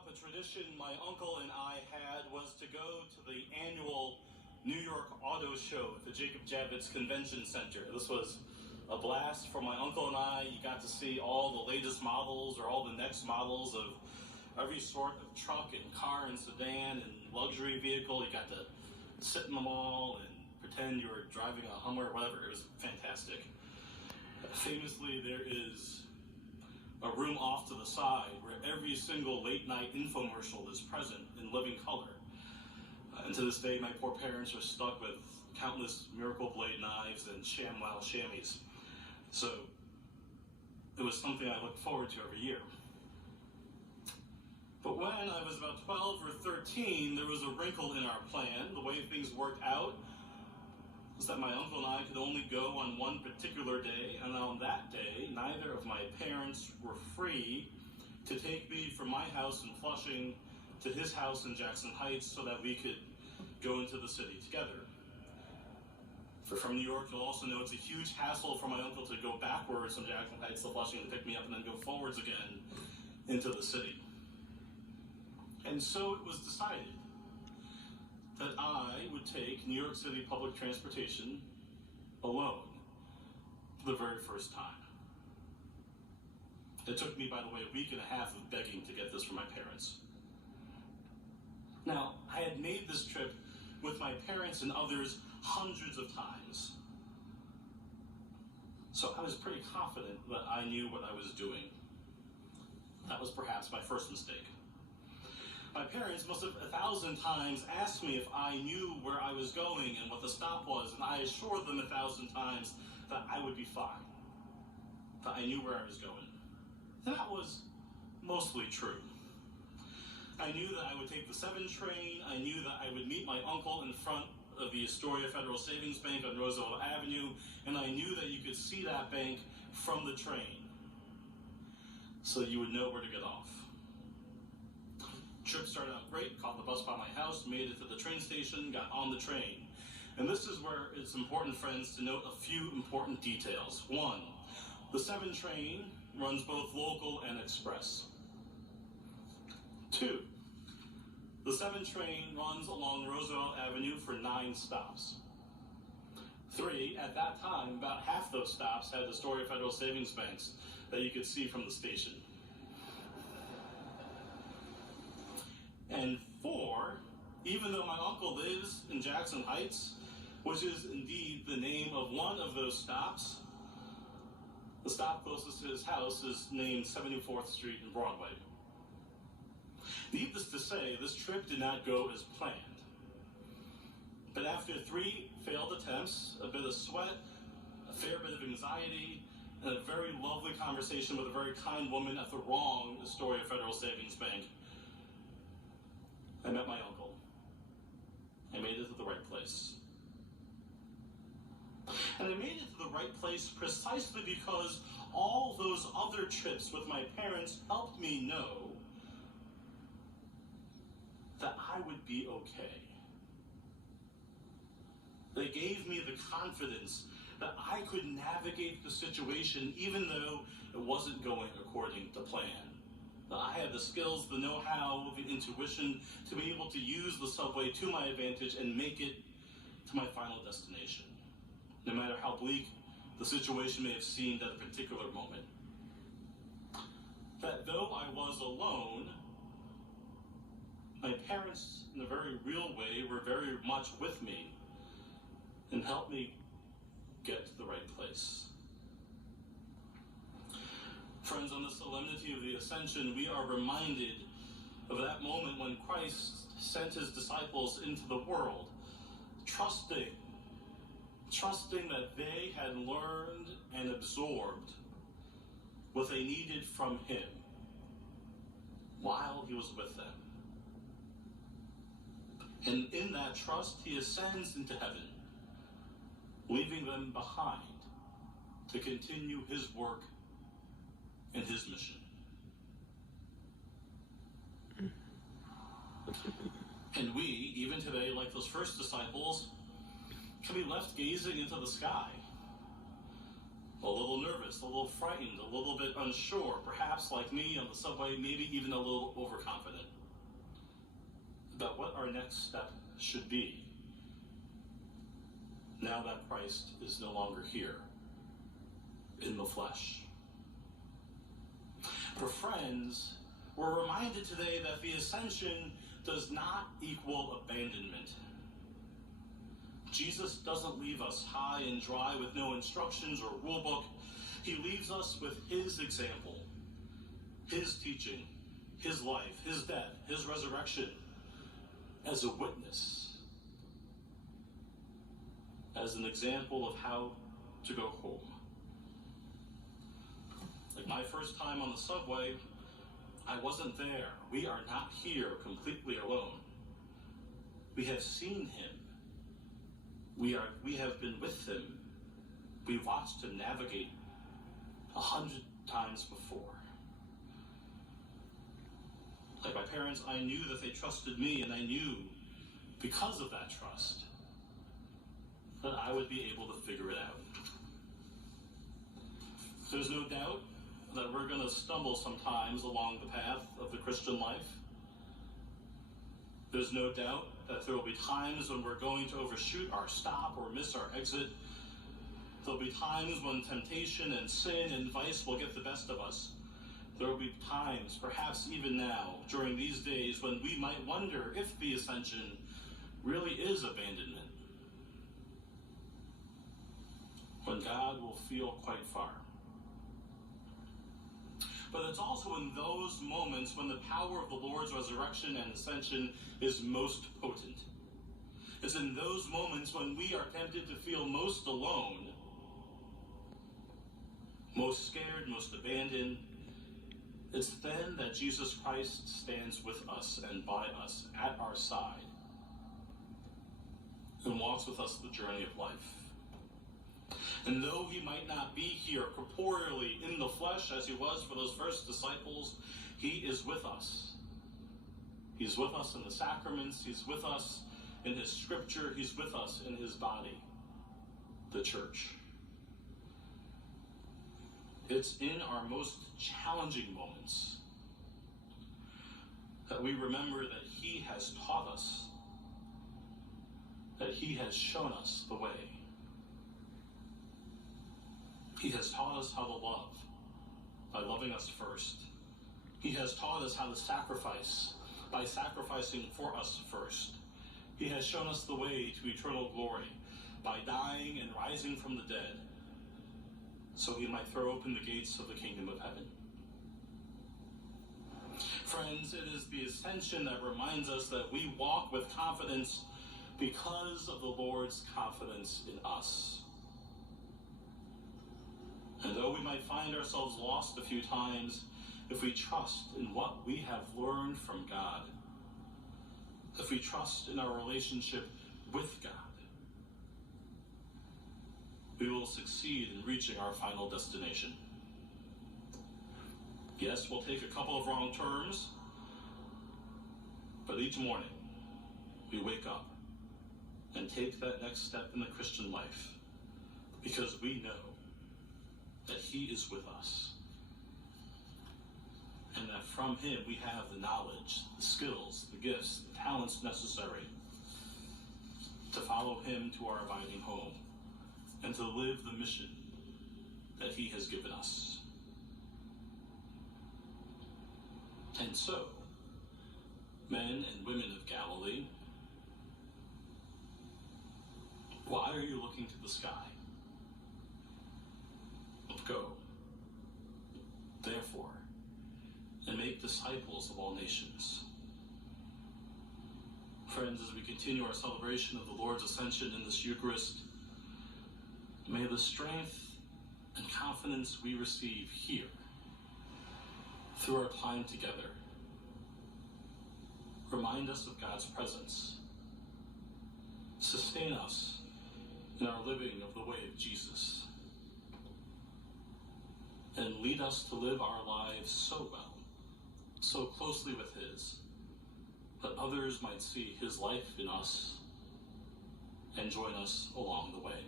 up, a tradition my uncle and I had was to go to the annual New York Auto Show at the Jacob Javits Convention Center. This was a blast for my uncle and I. You got to see all the latest models or all the next models of every sort of truck and car and sedan and luxury vehicle. You got to sit in them all and pretend you were driving a Hummer or whatever. It was fantastic. Famously, there is a room off to the side where every single late night infomercial is present in living color. And to this day, my poor parents are stuck with countless Miracle Blade knives and ShamWow chamois. So it was something I looked forward to every year. But when I was about 12 or 13, there was a wrinkle in our plan. The way things worked out was that my uncle and I could only go on one particular day, and on that day, neither of my parents were free to take me from my house in Flushing to his house in Jackson Heights so that we could go into the city together. From New York, you'll also know it's a huge hassle for my uncle to go backwards from Jackson Heights to Flushing to pick me up and then go forwards again into the city. And so it was decided that I would take New York City public transportation alone for the very first time. It took me, by the way, a week and a half of begging to get this from my parents. Now, I had made this trip with my parents and others hundreds of times. So I was pretty confident that I knew what I was doing. That was perhaps my first mistake. My parents must have 1,000 times asked me if I knew where I was going and what the stop was, and I assured them 1,000 times that I would be fine, that I knew where I was going. And that was mostly true. I knew that I would take the 7 train, I knew that I would meet my uncle in front of the Astoria Federal Savings Bank on Roosevelt Avenue, and I knew that you could see that bank from the train, so you would know where to get off. Trip started out great, caught the bus by my house, made it to the train station, got on the train. And this is where it's important, friends, to note a few important details. 1, the 7 train runs both local and express. 2, the 7 train runs along Roosevelt Avenue for 9 stops. 3, at that time, about half those stops had Astoria Federal Savings Banks that you could see from the station. And 4, even though my uncle lives in Jackson Heights, which is indeed the name of one of those stops, the stop closest to his house is named 74th Street and Broadway. Needless to say, this trip did not go as planned. But after 3 failed attempts, a bit of sweat, a fair bit of anxiety, and a very lovely conversation with a very kind woman at the wrong Astoria Federal Savings Bank, I met my uncle. I made it to the right place. And I made it to the right place precisely because all those other trips with my parents helped me know that I would be okay. They gave me the confidence that I could navigate the situation even though it wasn't going according to plan. I had the skills, the know-how, the intuition to be able to use the subway to my advantage and make it to my final destination, no matter how bleak the situation may have seemed at a particular moment. That though I was alone, my parents, in a very real way, were very much with me and helped me get to the right place. Friends, on the solemnity of the Ascension, we are reminded of that moment when Christ sent his disciples into the world, trusting that they had learned and absorbed what they needed from him while he was with them. And in that trust, he ascends into heaven, leaving them behind to continue his work and his mission. And we, even today, like those first disciples, can be left gazing into the sky, a little nervous, a little frightened, a little bit unsure, perhaps like me on the subway, maybe even a little overconfident about what our next step should be now that Christ is no longer here in the flesh. For friends, we're reminded today that the ascension does not equal abandonment. Jesus doesn't leave us high and dry with no instructions or rule book. He leaves us with his example, his teaching, his life, his death, his resurrection as a witness, as an example of how to go home. Like my first time on the subway, I wasn't there. We are not here completely alone. We have seen him. We have been with him. We watched him navigate 100 times before. Like my parents, I knew that they trusted me, and I knew because of that trust that I would be able to figure it out. There's no doubt that we're going to stumble sometimes along the path of the Christian life. There's no doubt that there will be times when we're going to overshoot our stop or miss our exit. There'll be times when temptation and sin and vice will get the best of us. There will be times, perhaps even now, during these days, when we might wonder if the ascension really is abandonment. When God will feel quite far. But it's also in those moments when the power of the Lord's resurrection and ascension is most potent. It's in those moments when we are tempted to feel most alone, most scared, most abandoned. It's then that Jesus Christ stands with us and by us, at our side, and walks with us the journey of life. And though he might not be here corporeally in the flesh as he was for those first disciples, he is with us. He's with us in the sacraments. He's with us in his scripture. He's with us in his body, the church. It's in our most challenging moments that we remember that he has taught us, that he has shown us the way. He has taught us how to love by loving us first. He has taught us how to sacrifice by sacrificing for us first. He has shown us the way to eternal glory by dying and rising from the dead, so he might throw open the gates of the kingdom of heaven. Friends, it is the ascension that reminds us that we walk with confidence because of the Lord's confidence in us. And though we might find ourselves lost a few times, if we trust in what we have learned from God, if we trust in our relationship with God, we will succeed in reaching our final destination. Yes, we'll take a couple of wrong turns, but each morning we wake up and take that next step in the Christian life because we know that he is with us, and that from him we have the knowledge, the skills, the gifts, the talents necessary to follow him to our abiding home and to live the mission that he has given us. And so, men and women of Galilee, why are you looking to the sky? Go, therefore, and make disciples of all nations. Friends, as we continue our celebration of the Lord's ascension in this Eucharist, may the strength and confidence we receive here through our time together remind us of God's presence, sustain us in our living of the way of Jesus, and lead us to live our lives so well, so closely with his, that others might see his life in us and join us along the way.